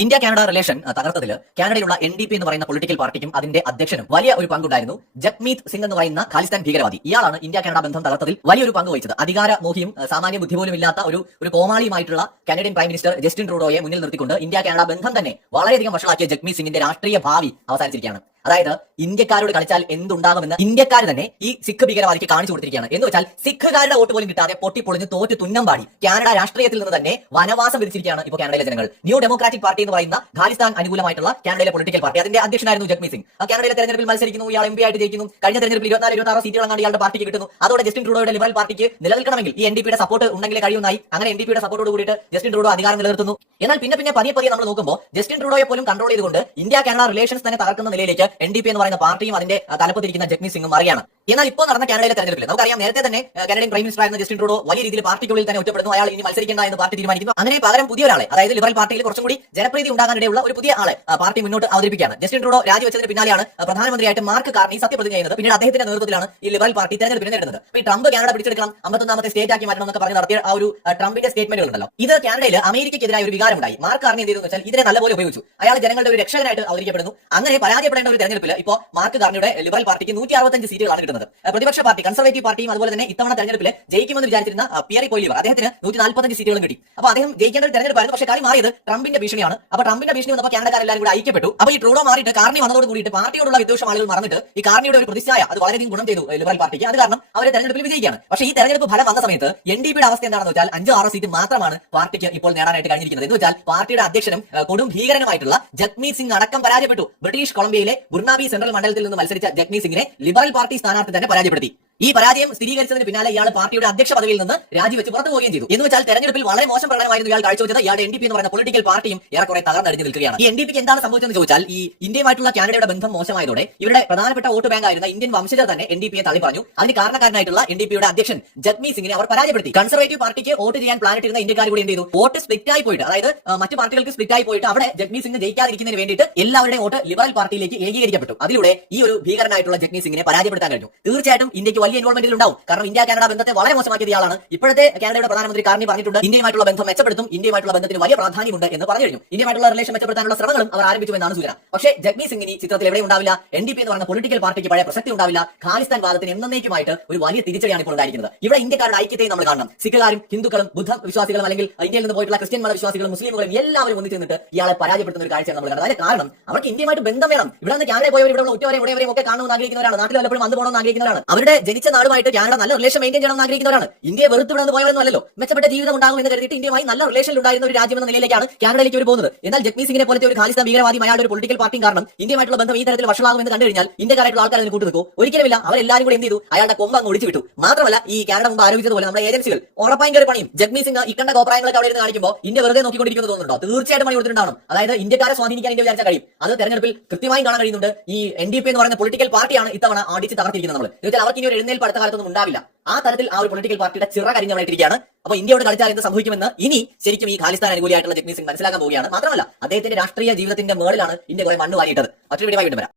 India Canada relation തകർത്തതിൽ കാനഡയിലുള്ള N D P എന്ന് പറയുന്ന പൊളിറ്റിക്കൽ പാർട്ടിക്കും അതിന്റെ അധ്യക്ഷനും വലിയ ഒരു പങ്കുണ്ടായിരുന്നു. ജഗ്മീത് സിംഗ് എന്ന് പറയുന്ന ഖാലിസ്ഥാൻ ഭീകരവാദി. ഇയാളാണ് ഇന്ത്യ കാനഡ ബന്ധം തകർത്തതിൽ വലിയൊരു പങ്ക് വഹിച്ചത്. അധികാര മോഹിയും സാമാന്യ ബുദ്ധി പോലും ഇല്ലാത്ത ഒരു ഒരു കോമാളിയുമായിട്ടുള്ള കാനഡിയൻ പ്രൈം മിനിസ്റ്റർ ജസ്റ്റിൻ ട്രൂഡോയെ മുന്നിൽ നിർത്തിക്കൊണ്ട് ഇന്ത്യ കാനഡ ബന്ധം തന്നെ വളരെയധികം വഷളാക്കിയ ജഗ്മീത് സിംഗിന്റെ രാഷ്ട്രീയ ഭാവി അവസാനിച്ചിരിക്കുകയാണ്. അതായത് ഇന്ത്യക്കാരോട് കളിച്ചാൽ എന്തുണ്ടാകുമെന്ന് ഇന്ത്യക്കാർ തന്നെ ഈ സിഖ് ഭീകരവാദിക്ക് കാണിച്ചു കൊടുത്തിരിക്കുകയാണ്. എന്ന് വെച്ചാൽ സിഖുകാരുടെ വോട്ട് പോലും കിട്ടാതെ പൊട്ടിപ്പൊളിഞ്ഞ് തോറ്റ് തുന്നം പാടി കാനഡ രാഷ്ട്രീയത്തിൽ നിന്ന് തന്നെ വനവാസം വിധിച്ചിരിക്കുകയാണ് ഇപ്പോൾ കാനഡയിലെ ജനങ്ങൾ. ന്യൂ ഡെമോക്രാറ്റിക് പാർട്ടി എന്ന് പറയുന്ന ഖാലിസ്ഥാൻ അനുകൂലമായിട്ടുള്ള കാനഡയിലെ പൊളിറ്റിക്കൽ പാർട്ടി അതിന്റെ അധ്യക്ഷനായിരുന്നു ജഗ്മീത് സിംഗ്. കാനഡയിലെ തെരഞ്ഞെടുപ്പിൽ മത്സരിക്കുന്നു. ഇയാൾ എം പി ആയിട്ട് ജയിക്കുന്നു. കഴിഞ്ഞ തെരഞ്ഞെടുപ്പിൽ ഇരുപത്തിനാല് ഇരുപത്തി സീറ്റുകളാണ് ഇയാളുടെ പാർട്ടിക്ക് കിട്ടുന്നു. അതോടെ ജസ്റ്റിൻ ട്രൂഡോയുടെ ലിബറൽ പാർട്ടിക്ക് നിലനിൽക്കണമെങ്കിൽ ഈ എൻ ഡി പിയുടെ സപ്പോർട്ട് ഉണ്ടെങ്കിലേ കഴിയുന്നായി. അങ്ങനെ എൻ ഡി പിയുടെ സപ്പോർട്ടോട് കൂടിയിട്ട് ജസ്റ്റിൻ ട്രൂഡോ അധികാരം നിലനിർത്തുന്നു. എന്നാൽ പിന്നെ പിന്നെ പതിയെ പതിയെ നമ്മൾ നോക്കുമ്പോൾ ജസ്റ്റിൻ ട്രൂഡോയെ പോലും കൺട്രോൾ ചെയ്തുകൊണ്ട് ഇന്ത്യ കാനഡ റിലേഷൻസ് തന്നെ തകർക്കുന്ന നിലയിലേക്ക് എൻ ഡി പി എന്ന് പറയുന്ന പാർട്ടിയും അതിന്റെ തലപ്പത്തിരിക്കുന്ന ജഗ്മീത് സിംഗും അറിയാണ്. എന്നാൽ ഇപ്പോൾ നടന്ന കാനഡയിലെ തെരഞ്ഞെടുപ്പിൽ നമുക്കറിയാം നേരത്തെ തന്നെ കാനഡൻ പ്രൈം മിനിസ്റ്റർ ആയിരുന്ന ജസ്റ്റിൻ ട്രൂഡോ വലിയ രീതിയിൽ പാർട്ടിക്കുള്ളിൽ തന്നെ ഒറ്റപ്പെടുന്നു. അയാൾ ഇനി മത്സരിക്കേണ്ട എന്ന് പാർട്ടി തീരുമാനിക്കുന്നു. അങ്ങനെ പകരം പുതിയ ഒരാളെ അതായത് ലിബറൽ പാർട്ടിയിൽ കുറച്ചും കൂടി ജനപ്രീതി ഉണ്ടാകാനിടയുള്ള ഒരു പുതിയ ആളെ പാർട്ടി മുന്നോട്ട് അവതരിപ്പിക്കുകയാണ്. ജസ്റ്റിൻ ട്രൂഡോ രാജിവെച്ചതിന് പിന്നാലെയാണ് പ്രധാനമന്ത്രിയായിട്ട് മാർക്ക് കാർണി സത്യപ്രതിജ്ഞ ചെയ്യുന്നത്. പിന്നീട് അദ്ദേഹത്തിന്റെ നേതൃത്വത്തിലാണ് ഈ ലിബറൽ പാർട്ടി തെരഞ്ഞെടുപ്പിനെ നേരിടുന്നത്. അപ്പോൾ ഈ ട്രംപ് കാനഡ പിടിച്ചെടുക്കണം അമ്പത്തൊന്നാമത്തെ സ്റ്റേറ്റ് ആക്കി മാറ്റണം എന്നൊക്കെ പറഞ്ഞ് നടത്തിയ ആ ഒരു ട്രംപിന്റെ സ്റ്റേറ്റ്മെന്റുകൾ ഉണ്ടല്ലോ ഇത് കാനഡയിൽ അമേരിക്കയ്ക്കെതിരായ ഒരു വികാരം ഉണ്ടായി മാർക്ക് കാർണി എന്ത് വെച്ചാൽ ഇതിനെ നല്ലപോലെ ഉപയോഗിച്ചു. അയാൾ ജനങ്ങളുടെ ഒരു രക്ഷകനായിട്ട് അവതരിക്കപ്പെടുന്നു. അങ്ങനെ പരാജയപ്പെടേണ്ട ഒരു തെരഞ്ഞെടുപ്പിൽ ഇപ്പോൾ മാർക്ക് കാർണിയുടെ ലിബറൽ പാർട്ടിക്ക് നൂറ്റി അറുപത്തഞ്ച് സീറ്റുകളാണ് കിട്ടുന്നത് പ്രതിപക്ഷ പാർട്ടി കൺസർവേറ്റീവ് പാർട്ടിയും അതുപോലെ തന്നെ ഇത്തവണ തെരഞ്ഞെടുപ്പിൽ ജയിക്കുമെന്ന് വിചാരിച്ചിരുന്ന പിയറി പോയിലിവർ അദ്ദേഹത്തിന് നൂറ്റി നാൽപ്പത്തഞ്ച് സീറ്റുകളും കിട്ടി. അപ്പൊ അദ്ദേഹം ജയിക്കേണ്ട ഒരു തെരഞ്ഞെടുപ്പായിരുന്നു. പക്ഷേ കളി മാറിയത് ട്രംപിന്റെ ഭീഷണിയാണ്. അപ്പൊ ട്രംപിന്റെ ഭീഷണി വന്നപ്പോൾ കാനഡക്കാരെല്ലാവരും കൂടി ഐക്യപ്പെട്ടു. അപ്പൊ ഈ ട്രൂഡോ മാറിയിട്ട് കാർണി വന്നതോട് കൂടിയിട്ട് പാർട്ടിയോടുള്ള വിദ്വേഷം ആളുകൾ മറന്നിട്ട് ഈ കാർണിയുടെ ഒരു പ്രതിച്ഛായ അത് വളരെയധികം ഗുണം ചെയ്തു ലിബറൽ പാർട്ടിക്ക്. അത് കാരണം അവരെ തെരഞ്ഞെടുപ്പിൽ വിജയിക്കുകയാണ്. പക്ഷേ ഈ തെരഞ്ഞെടുപ്പ് ഫലം വന്ന സമയത്ത് എൻ ഡി പിയുടെ അവസ്ഥ എന്താണെന്ന് വെച്ചാൽ അഞ്ചോ ആറോ സീറ്റ് മാത്രമാണ് പാർട്ടിക്ക് ഇപ്പോൾ നേടാനായിട്ട് കഴിഞ്ഞിരിക്കുന്നത്. എന്ന് വെച്ചാൽ പാർട്ടിയുടെ അധ്യക്ഷനും കൊടും ഭീകരനുമായിട്ടുള്ള ജഗ്മീത് സിംഗ് അടക്കം പരാജയപ്പെട്ടു. ബ്രിട്ടീഷ് കൊളംബിയയിലെ ബുർണാബി സെൻട്രൽ മണ്ഡലത്തിൽ നിന്ന് മത്സരിച്ച ജഗ്മീത് സിംഗിനെ ലിബറൽ പാർട്ടി സ്ഥാനാർത്ഥി തന്നെ പരാജയപ്പെടുത്തി. ഈ പരാജയം സ്ഥിരീകരിച്ചതിന് പിന്നാലെ ഇയാൾ പാർട്ടിയുടെ അധ്യക്ഷ പദവിയിൽ നിന്ന് രാജിവെച്ച് പുറത്തു പോവുകയും ചെയ്തു. എന്ന് വെച്ചാൽ തെരഞ്ഞെടുപ്പിൽ വളരെ മോശം പ്രകടനമായിരുന്നു ഇയാൾ കാഴ്ചവെച്ചത്. ഇയാളുടെ എൻ ഡി പി എന്ന് പറയുന്ന പൊളിറ്റിക്കൽ പാർട്ടിയും ഏറെക്കുറെ തകർന്നടിഞ്ഞു നിൽക്കുകയാണ്. ഈ എൻ ഡി പിക്ക് എന്താണ് സംഭവിച്ചതെന്ന് ചോദിച്ചാൽ ഈ ഇന്ത്യയുമായിട്ടുള്ള കാനഡയുടെ ബന്ധം മോശമായതോടെ ഇവരുടെ പ്രധാനപ്പെട്ട വോട്ട് ബാങ്ക് ആയിരുന്ന ഇന്ത്യൻ വംശജർ തന്നെ എൻ ഡി പിയെ തള്ളി പറഞ്ഞു അതിന് കാരണക്കാരനായിട്ടുള്ള എൻ ഡി പിയുടെ അധ്യക്ഷൻ ജഗ്മി സിംഗിനെ അവർ പരാജയപ്പെടുത്തി. കൺസർവേറ്റീവ് പാർട്ടിക്ക് വോട്ട് ചെയ്യാൻ പ്ലാൻ ഇട്ടിരുന്ന ഇന്ത്യക്കാർ കൂടി എന്ത് ചെയ്തു? വോട്ട് സ്പ്ലിറ്റ് ആയി പോയിട്ട് അതായത് മറ്റു പാർട്ടികൾക്ക് സ്പ്ലിറ്റ് ആയി പോയിട്ട് അവിടെ ജഗ്മി സിംഗ് ജയിക്കാതിരിക്കുന്നതിന് വേണ്ടിയിട്ട് എല്ലാവരുടെയും വോട്ട് ലിബറൽ പാർട്ടിയിലേക്ക് ഏകീകരിക്കപ്പെട്ടു. അതിലൂടെ ഈ ഒരു ഭീകരനായിട്ടുള്ള ജഗ്മി സിംഗിനെ പരാജയപ്പെടുത്താൻ കഴിഞ്ഞു. തീർച്ചയായിട്ടും ഇന്ത്യയ്ക്ക് വലിയ ഇൻവോൾവ്മെന്റിൽ ഉണ്ടാവും. കാരണം ഇന്ത്യ കാനഡ ബന്ധത്തെ വളരെ മോശമാക്കിയ ഇയാളാണ് ഇപ്പോഴത്തെ കാനഡയുടെ പ്രധാനമന്ത്രി കാർണി പറഞ്ഞിട്ടുണ്ട് ഇന്ത്യയുമായിട്ടുള്ള ബന്ധം മെച്ചപ്പെടുത്തും ഇന്ത്യയുമായിട്ടുള്ള ബന്ധത്തിന് വലിയ പ്രാധാന്യമുണ്ട് എന്ന് പറഞ്ഞു കഴിഞ്ഞു. ഇന്ത്യയുമായിട്ടുള്ള റിലേഷൻ മെച്ചപ്പെടുത്താനുള്ള ശ്രമങ്ങളും അവർ ആരംഭിച്ചു എന്നാണ് സൂചന. പക്ഷേ ജഗ്മി സിംഗ് ഇനി ചിത്രത്തിൽ എവിടെ ഉണ്ടാവില്ല എൻ ഡി പി എന്ന് പറഞ്ഞ പൊളിറ്റിക്കൽ പാർട്ടിക്ക് പഴയ പ്രസക്തി ഉണ്ടാവില്ല ഖാലിസ്ഥാൻ വാദത്തിന് എന്നേക്കുമായിട്ട് ഒരു വലിയ തിരിച്ചടിയാണ് ഇപ്പോൾ ഉണ്ടായിരിക്കുന്നത്. ഇവിടെ ഇന്ത്യക്കാരുടെ ഐക്യത്തെ നമ്മൾ കാണണം. സിഖുകാരും ഹിന്ദുക്കളും ബുദ്ധ വിശ്വാസികളും അല്ലെങ്കിൽ ഇന്ത്യയിൽ നിന്ന് പോയിട്ടുള്ള ക്രിസ്ത്യൻ മത വിശ്വാസികളും മുസ്ലിമുകളും എല്ലാവരും ഒന്നിച്ച് നിന്നിട്ട് ഇയാളെ പരാജയപ്പെടുത്തുന്ന ഒരു കാഴ്ചയാണ് നമ്മൾ കണ്ടത്. അതിന്റെ കാരണം അവർക്ക് ഇന്ത്യയുമായിട്ട് ബന്ധം വേണം. ഇവിടെ നിന്ന് കാനഡ പോയവർ ഇവിടെ ഉറ്റവരെയും ഉടയവരെയും ഒക്കെ കാണണമെന്ന് ആഗ്രഹിക്കുന്നവരാണ്. നാട്ടിൽ വല്ലപ്പോഴും വന്നു പോകണമെന്ന് ആഗ്രഹിക്കുന്നവരാണ്. അവരുടെ ജനിച്ച നാടുമായിട്ട് കാനഡ നല്ല റിലേഷൻ മെയിന്റെയിൻ ചെയ്യണമെന്ന് ആഗ്രഹിക്കുന്നവരാണ്. ഇന്ത്യയെ നിന്ന് പോയവരൊന്നും അല്ലല്ലോ. മെച്ചപ്പെട്ട ജീവിതം ഉണ്ടാകും എന്ന് കരുതിയിട്ട് ഇന്ത്യയുമായി നല്ല റിലേഷൻ ഉണ്ടായിരുന്ന ഒരു രാജ്യം എന്ന നിലയിലേക്കാണ് കാനഡയിലേക്ക് ഒരു പോകുന്നത്. എന്നാൽ ജഗ്മീ സിംഗിനെ പോലത്തെ ഒരു ഖാലിസ്ഥാൻ ഭീകരവാദി അയാളുടെ ഒരു പൊളിറ്റിക്കൽ പാർട്ടിയും കാരണം ഇന്ത്യയുമായിട്ടുള്ള ബന്ധം ഈ തരത്തിൽ വഷളാകുമെന്ന് കണ്ടു കഴിഞ്ഞാൽ ഇന്ത്യക്കാരായിട്ടുള്ള ആൾക്കാർ അതിന് കൂട്ടു നിൽക്കും ഒരിക്കലുമില്ല അവരെല്ലാവരും കൂടി എന്ത് ചെയ്തു? അയാളുടെ കൊമ്പ് അങ്ങ് ഒഴിച്ചു വിട്ടു. മാത്രമല്ല ഈ കാനഡ മുമ്പ് ആരോപിച്ചതുപോലെ നമ്മുടെ ഏജൻസികൾ ഉറപ്പായും കയറി പണിയും. ജഗ്മീ സിംഗ് ഇക്കണ്ട കോപ്രായങ്ങളൊക്കെ അവിടെ ഇരുന്ന് കാണിക്കുമ്പോൾ ഇന്ത്യ വെറുതെ നോക്കിക്കൊണ്ടിരിക്കുന്നു തോന്നുന്നുണ്ടോ? തീർച്ചയായിട്ടും പണി കൊടുത്തിട്ടുണ്ടാവും അതായത് ഇന്ത്യക്കാരെ സ്വാധീനിക്കാൻ ഇന്ത്യ വിചാരിച്ചാൽ കഴിയും. അത് തെരഞ്ഞെടുപ്പിൽ കൃത്യമായി കാണാൻ കഴിയുന്നുണ്ട്. ഈ എൻ ഡി പി എന്ന് പറയുന്ന പൊളിറ്റിക്കൽ പാർട്ടിയാണ് ഇത്തവണ അടിച്ച് തകർത്തിരിക്കുന്നത് നമ്മൾ അവർക്ക് ഇനി ഒരു എഴുന്നേൽപ്പ് അടുത്ത കാലത്തൊന്നും ഉണ്ടാവില്ല. ആ തരത്തിൽ ആ ഒരു പൊളിറ്റിക്കൽ പാർട്ടിയുടെ ചിറ കരിഞ്ഞവരായിട്ടിരിക്കുകയാണ് അപ്പോൾ ഇന്ത്യയോട് കളിച്ചാൽ എന്ത് സംഭവിക്കുമെന്ന് ഇനി ശരിക്കും ഈ ഖാലിസ്ഥാൻ അനുകൂലിയായിട്ടുള്ള ജഗ്മീത് സിംഗ് മനസ്സിലാക്കാൻ പോവുകയാണ്. മാത്രമല്ല അദ്ദേഹത്തിന്റെ രാഷ്ട്രീയ ജീവിതത്തിന്റെ മേളിലാണ് ഇന്ത്യ കുറെ മണ്ണ് വാരിയിട്ടത്. മറ്റൊരു വീഡിയോ വരാം.